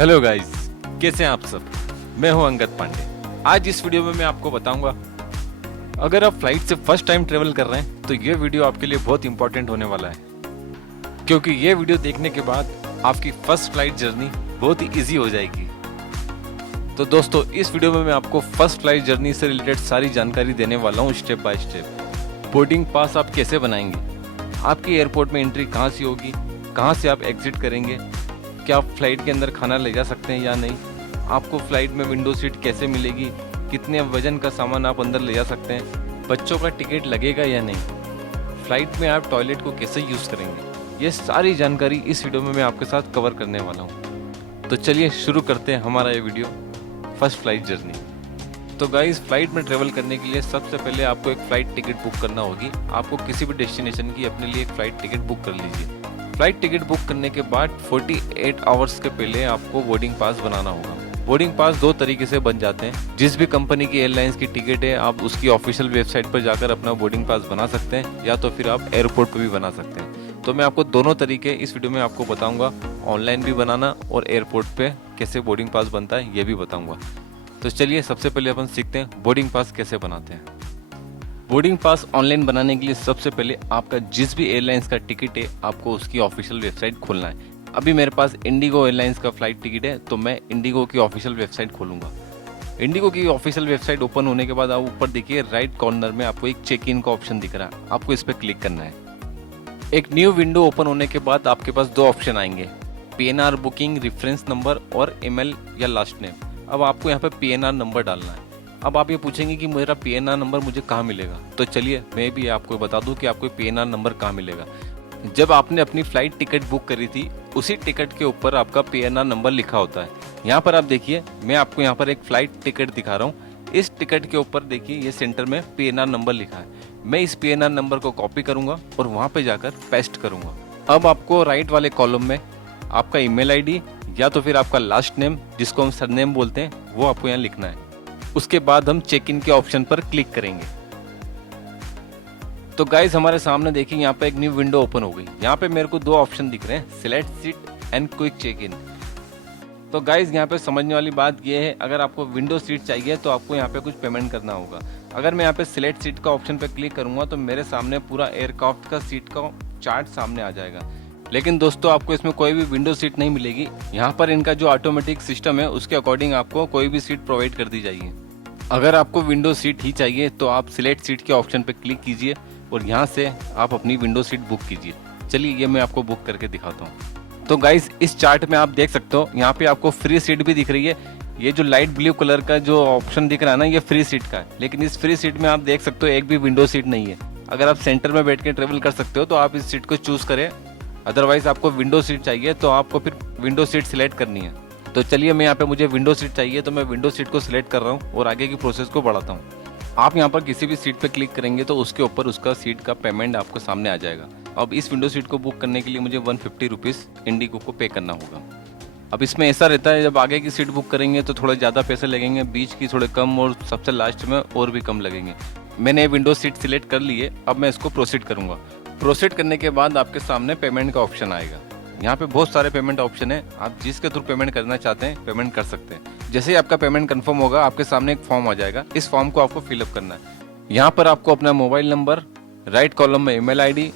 Hello guys, कैसे हैं आप सब। मैं हूं अंगद पांडे। आज इस वीडियो में मैं आपको बताऊंगा, अगर आप फ्लाइट से फर्स्ट टाइम ट्रेवल कर रहे हैं तो ये वीडियो आपके लिए बहुत इंपॉर्टेंट होने वाला है, क्योंकि ये वीडियो देखने के बाद आपकी फर्स्ट फ्लाइट जर्नी बहुत ही ईजी हो जाएगी। तो दोस्तों, इस वीडियो में मैं आपको फर्स्ट फ्लाइट जर्नी से रिलेटेड सारी जानकारी देने वाला हूँ, step by step. Boarding pass आप कैसे बनाएंगे, आपकी एयरपोर्ट में एंट्री कहाँ से होगी, कहाँ से आप एग्जिट करेंगे, क्या आप फ्लाइट के अंदर खाना ले जा सकते हैं या नहीं, आपको फ्लाइट में विंडो सीट कैसे मिलेगी, कितने वजन का सामान आप अंदर ले जा सकते हैं, बच्चों का टिकट लगेगा या नहीं, फ्लाइट में आप टॉयलेट को कैसे यूज़ करेंगे, ये सारी जानकारी इस वीडियो में मैं आपके साथ कवर करने वाला हूँ। तो चलिए शुरू करते हैं हमारा ये वीडियो, फर्स्ट फ्लाइट जर्नी। तो गाइस, फ्लाइट में ट्रेवल करने के लिए सबसे पहले आपको एक फ़्लाइट टिकट बुक करना होगी। आपको किसी भी डेस्टिनेशन की अपने लिए एक फ़्लाइट टिकट बुक कर लीजिए। फ्लाइट टिकट बुक करने के बाद 48 आवर्स के पहले आपको बोर्डिंग पास बनाना होगा। बोर्डिंग पास दो तरीके से बन जाते हैं। जिस भी कंपनी की एयरलाइंस की टिकट है, आप उसकी ऑफिशियल वेबसाइट पर जाकर अपना बोर्डिंग पास बना सकते हैं, या तो फिर आप एयरपोर्ट पर भी बना सकते हैं। तो मैं आपको दोनों तरीके इस वीडियो में आपको बताऊंगा, ऑनलाइन भी बनाना और एयरपोर्ट पे कैसे बोर्डिंग पास बनता है ये भी बताऊंगा। तो चलिए सबसे पहले अपन सीखते हैं बोर्डिंग पास कैसे बनाते हैं। बोर्डिंग पास ऑनलाइन बनाने के लिए सबसे पहले आपका जिस भी एयरलाइंस का टिकट है, आपको उसकी ऑफिशियल वेबसाइट खोलना है। अभी मेरे पास इंडिगो एयरलाइंस का फ्लाइट टिकट है, तो मैं इंडिगो की ऑफिशियल वेबसाइट खोलूंगा। इंडिगो की ऑफिशियल वेबसाइट ओपन होने के बाद आप ऊपर देखिए राइट कॉर्नर में आपको एक चेक इन का ऑप्शन दिख रहा है, आपको इस पर क्लिक करना है। एक न्यू विंडो ओपन होने के बाद आपके पास दो ऑप्शन आएंगे, PNR बुकिंग रेफरेंस नंबर और ईमेल या लास्ट नेम। अब आपको यहाँ पे PNR नंबर डालना है। अब आप ये पूछेंगे कि मेरा PNR नंबर मुझे कहाँ मिलेगा, तो चलिए मैं भी आपको बता दूं कि आपको PNR नंबर कहाँ मिलेगा। जब आपने अपनी फ्लाइट टिकट बुक करी थी, उसी टिकट के ऊपर आपका PNR नंबर लिखा होता है। यहाँ पर आप देखिए, मैं आपको यहाँ पर एक फ्लाइट टिकट दिखा रहा हूँ। इस टिकट के ऊपर देखिए, ये सेंटर में PNR नंबर लिखा है। मैं इस PNR नंबर को कॉपी करूंगा और वहाँ पे जाकर पेस्ट करूंगा। अब आपको राइट वाले कॉलम में आपका ईमेल ID या तो फिर आपका लास्ट नेम, जिसको हम सरनेम बोलते हैं, वो आपको यहाँ लिखना है। उसके बाद हम चेक इन के ऑप्शन पर क्लिक करेंगे। तो गाइस, हमारे सामने देखिए यहाँ पे एक न्यू विंडो ओपन हो गई। यहाँ पे मेरे को दो ऑप्शन दिख रहे हैं, select seat and quick check in. तो गाइस, यहाँ पे समझने वाली बात ये है, अगर आपको विंडो सीट चाहिए तो आपको यहाँ पे कुछ पेमेंट करना होगा। अगर मैं यहाँ पे सिलेक्ट सीट का ऑप्शन पे क्लिक करूंगा तो मेरे सामने पूरा एयरक्राफ्ट का सीट का चार्ट सामने आ जाएगा। लेकिन दोस्तों, आपको इसमें कोई भी विंडो सीट नहीं मिलेगी। यहाँ पर इनका जो ऑटोमेटिक सिस्टम है, उसके अकॉर्डिंग आपको कोई भी सीट प्रोवाइड कर दी जाएगी। अगर आपको विंडो सीट ही चाहिए तो आप सिलेक्ट सीट के ऑप्शन पर क्लिक कीजिए और यहाँ से आप अपनी विंडो सीट बुक कीजिए। चलिए ये मैं आपको बुक करके दिखाता हूँ। तो गाइस, इस चार्ट में आप देख सकते हो, यहाँ पे आपको फ्री सीट भी दिख रही है। ये जो लाइट ब्लू कलर का जो ऑप्शन दिख रहा है ना, ये फ्री सीट का है। लेकिन इस फ्री सीट में आप देख सकते हो एक भी विंडो सीट नहीं है। अगर आप सेंटर में बैठ के ट्रेवल कर सकते हो तो आप इस सीट को चूज करें। अदरवाइज आपको विंडो सीट चाहिए तो आपको फिर विंडो सीट सिलेक्ट करनी है। तो चलिए, मैं यहाँ पे मुझे विंडो सीट चाहिए तो मैं विंडो सीट को सिलेक्ट कर रहा हूँ और आगे की प्रोसेस को बढ़ाता हूँ। आप यहाँ पर किसी भी सीट पे क्लिक करेंगे तो उसके ऊपर उसका सीट का पेमेंट आपको सामने आ जाएगा। अब इस विंडो सीट को बुक करने के लिए मुझे 150 रुपीज़ इंडिगो को पे करना होगा। अब इसमें ऐसा रहता है, जब आगे की सीट बुक करेंगे तो थोड़े ज़्यादा पैसे लगेंगे, बीच की थोड़े कम और सबसे लास्ट में और भी कम लगेंगे। मैंने विंडो सीट सिलेक्ट कर ली है। अब मैं इसको प्रोसीड करूँगा। प्रोसीड करने के बाद आपके सामने पेमेंट का ऑप्शन आएगा। यहाँ पे बहुत सारे पेमेंट ऑप्शन है, आप जिसके थ्रू पेमेंट करना चाहते हैं पेमेंट कर सकते हैं। जैसे ही आपका पेमेंट कंफर्म होगा, आपके सामने एक फॉर्म आ जाएगा। इस फॉर्म को आपको फिलअप करना है। यहाँ पर आपको अपना मोबाइल नंबर, राइट कॉलम में ईमेल ID,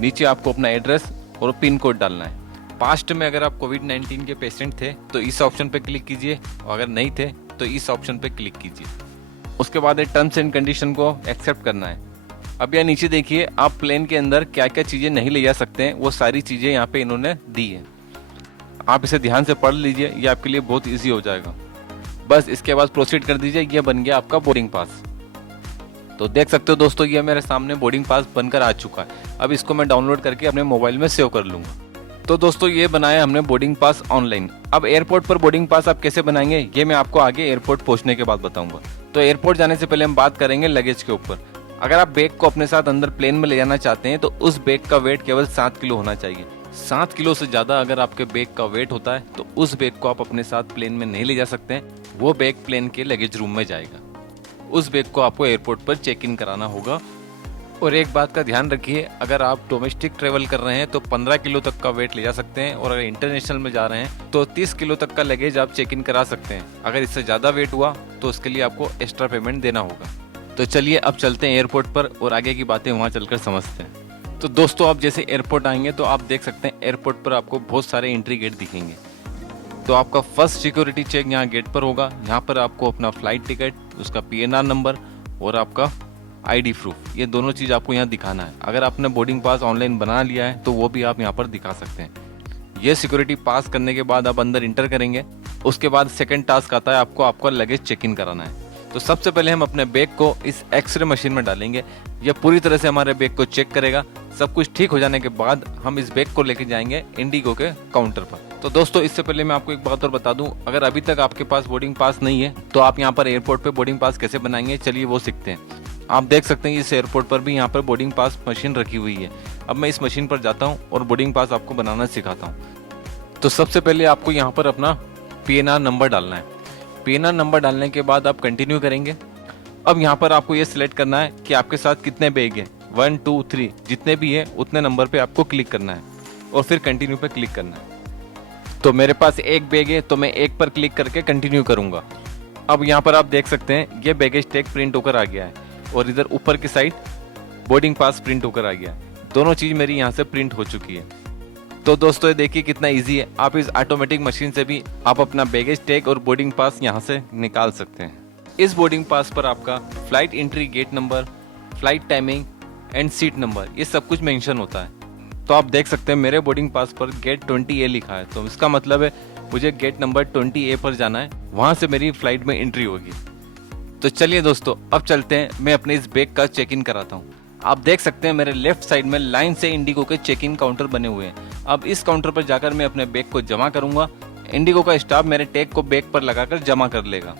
नीचे आपको अपना एड्रेस और पिन कोड डालना है। पास्ट में अगर आप कोविड-19 के पेशेंट थे तो इस ऑप्शन पे क्लिक कीजिए, और अगर नहीं थे तो इस ऑप्शन पे क्लिक कीजिए। उसके बाद टर्म्स एंड कंडीशन को एक्सेप्ट करना है। अब यहाँ नीचे देखिए, आप प्लेन के अंदर क्या क्या चीज़ें नहीं ले जा सकते हैं, वो सारी चीज़ें यहाँ पे इन्होंने दी है। आप इसे ध्यान से पढ़ लीजिए, ये आपके लिए बहुत इजी हो जाएगा। बस इसके बाद प्रोसीड कर दीजिए। ये बन गया आपका बोर्डिंग पास। तो देख सकते हो दोस्तों, ये मेरे सामने बोर्डिंग पास बनकर आ चुका है। अब इसको मैं डाउनलोड करके अपने मोबाइल में सेव कर लूँगा। तो दोस्तों, ये बनाया हमने बोर्डिंग पास ऑनलाइन। अब एयरपोर्ट पर बोर्डिंग पास आप कैसे बनाएंगे, ये मैं आपको आगे एयरपोर्ट पहुँचने के बाद बताऊँगा। तो एयरपोर्ट जाने से पहले हम बात करेंगे लगेज के ऊपर। अगर आप बैग को अपने साथ अंदर प्लेन में ले जाना चाहते हैं तो उस बैग का वेट केवल 7 किलो होना चाहिए। 7 किलो से ज़्यादा अगर आपके बैग का वेट होता है तो उस बैग को आप अपने साथ प्लेन में नहीं ले जा सकते हैं। वो बैग प्लेन के लगेज रूम में जाएगा। उस बैग को आपको एयरपोर्ट पर चेक इन कराना होगा। और एक बात का ध्यान रखिए, अगर आप डोमेस्टिक ट्रेवल कर रहे हैं तो 15 किलो तक का वेट ले जा सकते हैं, और अगर इंटरनेशनल में जा रहे हैं तो 30 किलो तक का लगेज आप चेक इन करा सकते हैं। अगर इससे ज़्यादा वेट हुआ तो उसके लिए आपको एक्स्ट्रा पेमेंट देना होगा। तो चलिए अब चलते हैं एयरपोर्ट पर और आगे की बातें वहाँ चलकर समझते हैं। तो दोस्तों, आप जैसे एयरपोर्ट आएंगे तो आप देख सकते हैं एयरपोर्ट पर आपको बहुत सारे एंट्री गेट दिखेंगे। तो आपका फर्स्ट सिक्योरिटी चेक यहाँ गेट पर होगा। यहाँ पर आपको अपना फ्लाइट टिकट, उसका PNR नंबर और आपका ID प्रूफ, ये दोनों चीज़ आपको यहाँ दिखाना है। अगर आपने बोर्डिंग पास ऑनलाइन बना लिया है तो वो भी आप यहाँ पर दिखा सकते हैं। ये सिक्योरिटी पास करने के बाद आप अंदर इंटर करेंगे। उसके बाद सेकंड टास्क आता है, आपको आपका लगेज चेक इन कराना है। तो सबसे पहले हम अपने बैग को इस एक्सरे मशीन में डालेंगे। यह पूरी तरह से हमारे बैग को चेक करेगा। सब कुछ ठीक हो जाने के बाद हम इस बैग को लेके जाएंगे इंडिगो के काउंटर पर। तो दोस्तों, इससे पहले मैं आपको एक बात और बता दूं, अगर अभी तक आपके पास बोर्डिंग पास नहीं है तो आप यहाँ पर एयरपोर्ट पे बोर्डिंग पास कैसे बनाएंगे, चलिए वो सीखते हैं। आप देख सकते हैं इस एयरपोर्ट पर भी यहाँ पर बोर्डिंग पास मशीन रखी हुई है। अब मैं इस मशीन पर जाता हूँ और बोर्डिंग पास आपको बनाना सिखाता हूँ। तो सबसे पहले आपको यहाँ पर अपना PNR नंबर डालना है। PNR नंबर डालने के बाद आप कंटिन्यू करेंगे। अब यहाँ पर आपको ये सिलेक्ट करना है कि आपके साथ कितने बैग है, 1 2 3 जितने भी है उतने नंबर पे आपको क्लिक करना है और फिर कंटिन्यू पे क्लिक करना है। तो मेरे पास एक बैग है तो मैं एक पर क्लिक करके कंटिन्यू करूंगा। अब यहाँ पर आप देख सकते हैं ये बैगेज टैग प्रिंट होकर आ गया है और इधर ऊपर की साइड बोर्डिंग पास प्रिंट होकर आ गया है। दोनों चीज़ मेरी यहाँ से प्रिंट हो चुकी है। तो दोस्तों, ये देखिए कितना इजी है। आप इस ऑटोमेटिक मशीन से भी आप अपना बैगेज टैग और बोर्डिंग पास यहाँ से निकाल सकते हैं। इस बोर्डिंग पास पर आपका flight entry gate number, flight timing and seat number, ये सब कुछ मेंशन होता है। तो आप देख सकते हैं मेरे बोर्डिंग पास पर गेट 20A लिखा है, तो इसका मतलब है मुझे गेट नंबर 20A पर जाना है, वहाँ से मेरी फ्लाइट में एंट्री होगी। तो चलिए दोस्तों, अब चलते हैं, मैं अपने इस बैग का चेक इन कराता हूँ। आप देख सकते हैं मेरे लेफ्ट साइड में लाइन से इंडिगो के चेक इन काउंटर बने हुए हैं। अब इस काउंटर पर जाकर मैं अपने बैग को जमा करूंगा। इंडिगो का स्टाफ मेरे टैग को बैग पर लगाकर जमा कर लेगा।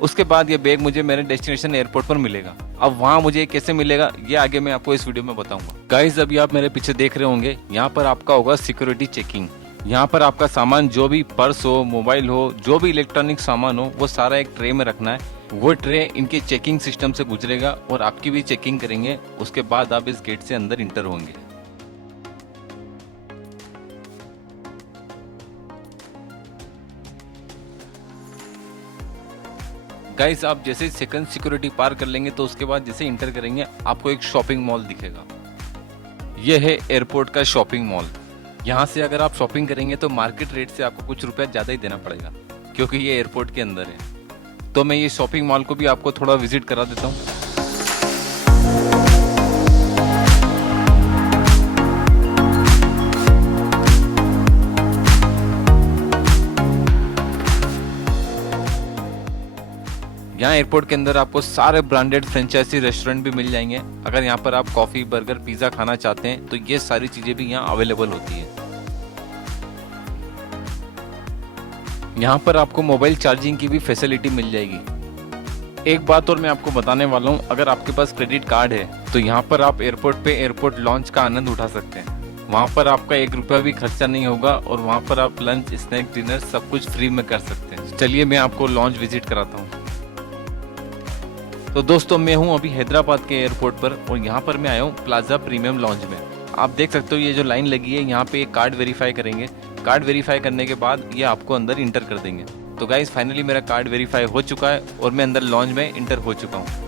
उसके बाद ये बैग मुझे मेरे डेस्टिनेशन एयरपोर्ट पर मिलेगा। अब वहाँ मुझे कैसे मिलेगा ये आगे मैं आपको इस वीडियो में बताऊंगा। गाइस, अभी आप मेरे पीछे देख रहे होंगे, यहाँ पर आपका होगा सिक्योरिटी चेकिंग। यहाँ पर आपका सामान, जो भी पर्स हो, मोबाइल हो, जो भी इलेक्ट्रॉनिक सामान हो, वो सारा एक ट्रे में रखना है। वो ट्रे इनके चेकिंग सिस्टम से गुजरेगा और आपकी भी चेकिंग करेंगे। उसके बाद आप इस गेट से अंदर इंटर होंगे। गाइस, आप जैसे सेकंड सिक्योरिटी पार कर लेंगे तो उसके बाद जैसे इंटर करेंगे आपको एक शॉपिंग मॉल दिखेगा। यह है एयरपोर्ट का शॉपिंग मॉल। यहाँ से अगर आप शॉपिंग करेंगे तो मार्केट रेट से आपको कुछ रुपया ज़्यादा ही देना पड़ेगा, क्योंकि ये एयरपोर्ट के अंदर है। तो मैं ये शॉपिंग मॉल को भी आपको थोड़ा विजिट करा देता हूँ। यहाँ एयरपोर्ट के अंदर आपको सारे ब्रांडेड फ्रेंचाइजी रेस्टोरेंट भी मिल जाएंगे। अगर यहाँ पर आप कॉफ़ी, बर्गर, पिज़्ज़ा खाना चाहते हैं तो ये सारी चीज़ें भी यहाँ अवेलेबल होती हैं। यहाँ पर आपको मोबाइल चार्जिंग की भी फैसिलिटी मिल जाएगी। एक बात और मैं आपको बताने वाला हूँ, अगर आपके पास क्रेडिट कार्ड है तो यहाँ पर आप एयरपोर्ट पे एयरपोर्ट लॉन्च का आनंद उठा सकते हैं। वहाँ पर आपका 1 रुपया भी खर्चा नहीं होगा और वहाँ पर आप लंच, स्नैक, डिनर सब कुछ फ्री में कर सकते हैं। चलिए मैं आपको लॉन्च विजिट कराता हूँ। तो दोस्तों, मैं हूँ अभी हैदराबाद के एयरपोर्ट पर और यहाँ पर मैं आया हूँ प्लाजा प्रीमियम लॉन्च में। आप देख सकते हो ये जो लाइन लगी है, यहाँ पे एक कार्ड वेरीफाई करेंगे। कार्ड वेरीफाई करने के बाद ये आपको अंदर इंटर कर देंगे। तो गाइस, फाइनली मेरा कार्ड वेरीफाई हो चुका है और मैं अंदर लॉन्च में इंटर हो चुका हूँ।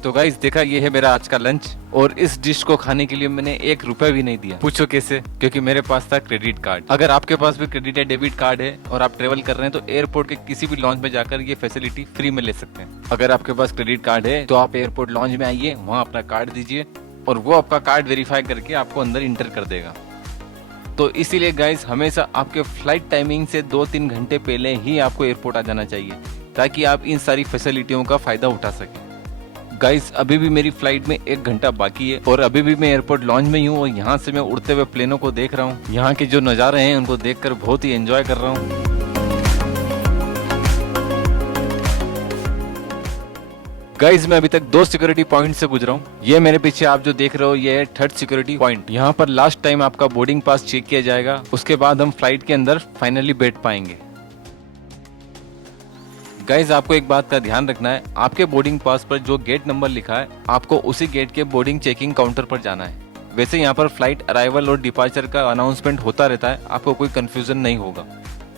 तो गाइस, देखा, ये है मेरा आज का लंच और इस डिश को खाने के लिए मैंने 1 रुपया भी नहीं दिया। पूछो कैसे? क्योंकि मेरे पास था क्रेडिट कार्ड। अगर आपके पास भी क्रेडिट या डेबिट कार्ड है और आप ट्रेवल कर रहे हैं तो एयरपोर्ट के किसी भी लॉन्च में जाकर ये फैसिलिटी फ्री में ले सकते हैं। अगर आपके पास क्रेडिट कार्ड है तो आप एयरपोर्ट लॉन्च में आइए, वहाँ अपना कार्ड दीजिए और वो आपका कार्ड वेरीफाई करके आपको अंदर इंटर कर देगा। तो इसीलिए गाइस, हमेशा आपके फ्लाइट टाइमिंग से 2-3 घंटे पहले ही आपको एयरपोर्ट आ जाना चाहिए, ताकि आप इन सारी फैसिलिटियों का फायदा उठा सकें। गाइस, अभी भी मेरी फ्लाइट में 1 घंटा बाकी है और अभी भी मैं एयरपोर्ट लॉन्च में ही हूँ और यहाँ से मैं उड़ते हुए प्लेनों को देख रहा हूँ। यहाँ के जो नज़ारे हैं उनको देखकर बहुत ही एंजॉय कर रहा हूँ। गाइज मैं अभी तक 2 सिक्योरिटी पॉइंट से गुजरा हूँ। ये मेरे पीछे आप जो देख रहे हो ये है 3rd सिक्योरिटी पॉइंट। यहाँ पर लास्ट टाइम आपका बोर्डिंग पास चेक किया जाएगा, उसके बाद हम फ्लाइट के अंदर फाइनली बैठ पाएंगे। गाइज आपको एक बात का ध्यान रखना है, आपके बोर्डिंग पास पर जो गेट नंबर लिखा है आपको उसी गेट के बोर्डिंग चेकिंग काउंटर पर जाना है। वैसे यहाँ पर फ्लाइट अराइवल और डिपार्चर का अनाउंसमेंट होता रहता है, आपको कोई कंफ्यूजन नहीं होगा।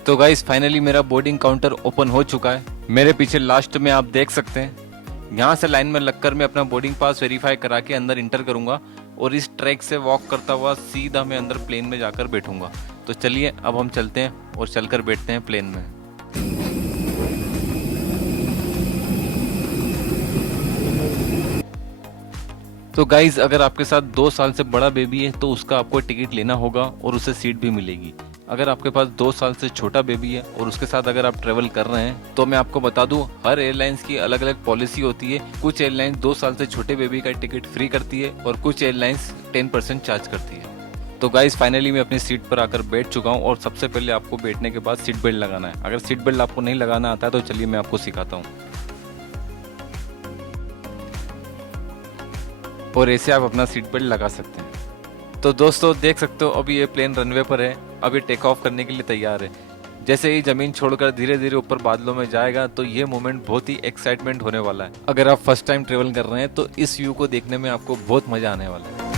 तो गाइज फाइनली मेरा बोर्डिंग काउंटर ओपन हो चुका है। मेरे पीछे लास्ट में आप देख सकते हैं, यहाँ से लाइन में लगकर मैं अपना बोर्डिंग पास वेरीफाई करा के अंदर इंटर करूंगा और इस ट्रैक से वॉक करता हुआ सीधा मैं अंदर प्लेन में जाकर बैठूंगा। तो चलिए अब हम चलते हैं और चलकर बैठते हैं प्लेन में। तो गाइज अगर आपके साथ 2 साल से बड़ा बेबी है तो उसका आपको टिकट लेना होगा और उसे सीट भी मिलेगी। अगर आपके पास 2 साल से छोटा बेबी है और उसके साथ अगर आप ट्रेवल कर रहे हैं तो मैं आपको बता दूं, हर एयरलाइंस की अलग अलग पॉलिसी होती है। कुछ एयरलाइंस 2 साल से छोटे बेबी का टिकट फ्री करती है और कुछ एयरलाइंस 10% चार्ज करती है। तो गाइज फाइनली मैं अपनी सीट पर आकर बैठ चुका हूँ और सबसे पहले आपको बैठने के बाद सीट बेल्ट लगाना है। अगर सीट बेल्ट आपको नहीं लगाना आता है तो चलिए मैं आपको सिखाता हूँ। और ऐसे आप अपना सीट बेल्ट लगा सकते हैं। तो दोस्तों देख सकते हो अभी ये प्लेन रनवे पर है, अभी टेक ऑफ करने के लिए तैयार है। जैसे ही जमीन छोड़कर धीरे धीरे ऊपर बादलों में जाएगा तो ये मोमेंट बहुत ही एक्साइटमेंट होने वाला है। अगर आप फर्स्ट टाइम ट्रेवल कर रहे हैं तो इस व्यू को देखने में आपको बहुत मजा आने वाला है।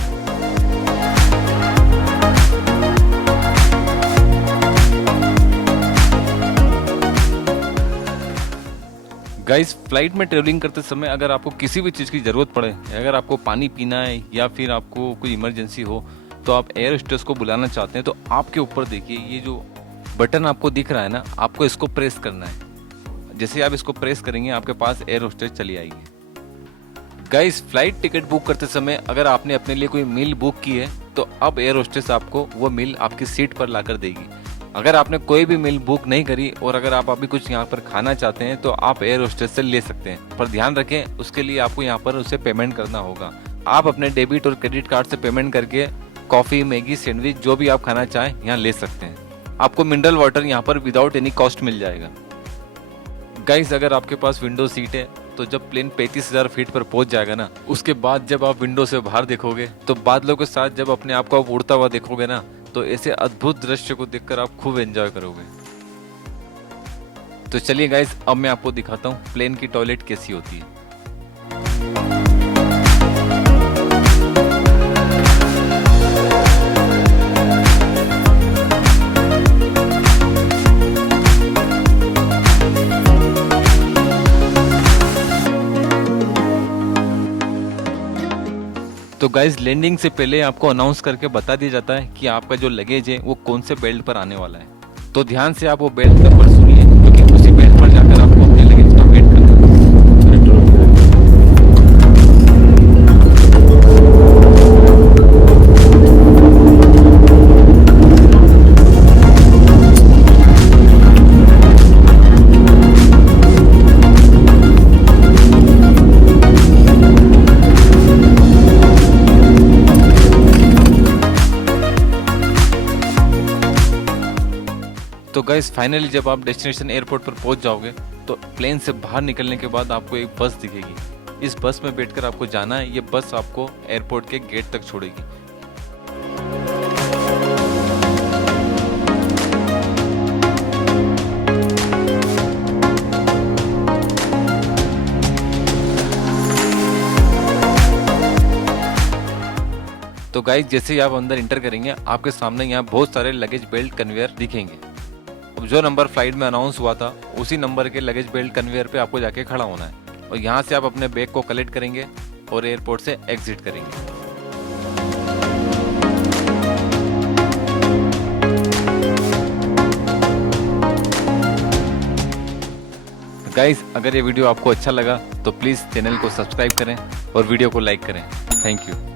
गाइस फ्लाइट में ट्रेवलिंग करते समय अगर आपको किसी भी चीज़ की ज़रूरत पड़े, अगर आपको पानी पीना है या फिर आपको कोई इमरजेंसी हो तो आप एयर होस्टेस को बुलाना चाहते हैं तो आपके ऊपर देखिए ये जो बटन आपको दिख रहा है ना, आपको इसको प्रेस करना है। जैसे आप इसको प्रेस करेंगे आपके पास एयर होस्टेस चली आएगी। गाइस फ्लाइट टिकट बुक करते समय अगर आपने अपने लिए कोई मील बुक की है तो अब एयर होस्टेस आपको वो मील आपकी सीट पर लाकर देगी। अगर आपने कोई भी मील बुक नहीं करी और अगर आप अभी कुछ यहाँ पर खाना चाहते हैं तो आप एयर होस्टेस से ले सकते हैं, पर ध्यान रखें उसके लिए आपको यहाँ पर उसे पेमेंट करना होगा। आप अपने डेबिट और क्रेडिट कार्ड से पेमेंट करके कॉफी, मैगी, सैंडविच जो भी आप खाना चाहें यहाँ ले सकते हैं। आपको मिनरल वाटर यहाँ पर विदाउट एनी कॉस्ट मिल जाएगा। गाइस अगर आपके पास विंडो सीट है तो जब प्लेन 35,000 फीट पर पहुंच जाएगा ना, उसके बाद जब आप विंडो से बाहर देखोगे तो बादलों के साथ जब अपने आप को आप उड़ता हुआ देखोगे ना, तो ऐसे अद्भुत दृश्य को देखकर आप खूब एंजॉय करोगे। तो चलिए गाइस अब मैं आपको दिखाता हूँ प्लेन की टॉयलेट कैसी होती है। तो गाइज लैंडिंग से पहले आपको अनाउंस करके बता दिया जाता है कि आपका जो लगेज है वो कौन से बेल्ट पर आने वाला है। तो ध्यान से आप वो बेल्ट नंबर सुनिए क्योंकि उसी बेल्ट पर जाकर आपको अपने लगेज का वेट करना है। तो गाइस फाइनली जब आप डेस्टिनेशन एयरपोर्ट पर पहुंच जाओगे तो प्लेन से बाहर निकलने के बाद आपको एक बस दिखेगी। इस बस में बैठकर आपको जाना है। ये बस आपको एयरपोर्ट के गेट तक छोड़ेगी। तो गाइस जैसे ही आप अंदर इंटर करेंगे आपके सामने यहाँ बहुत सारे लगेज बेल्ट कन्वेयर दिखेंगे। अब जो नंबर फ्लाइट में अनाउंस हुआ था उसी नंबर के लगेज बेल्ट कन्वेयर पे आपको जाके खड़ा होना है और यहाँ से आप अपने बैग को कलेक्ट करेंगे और एयरपोर्ट से एग्जिट करेंगे। गाइस अगर ये वीडियो आपको अच्छा लगा तो प्लीज़ चैनल को सब्सक्राइब करें और वीडियो को लाइक करें। Thank you.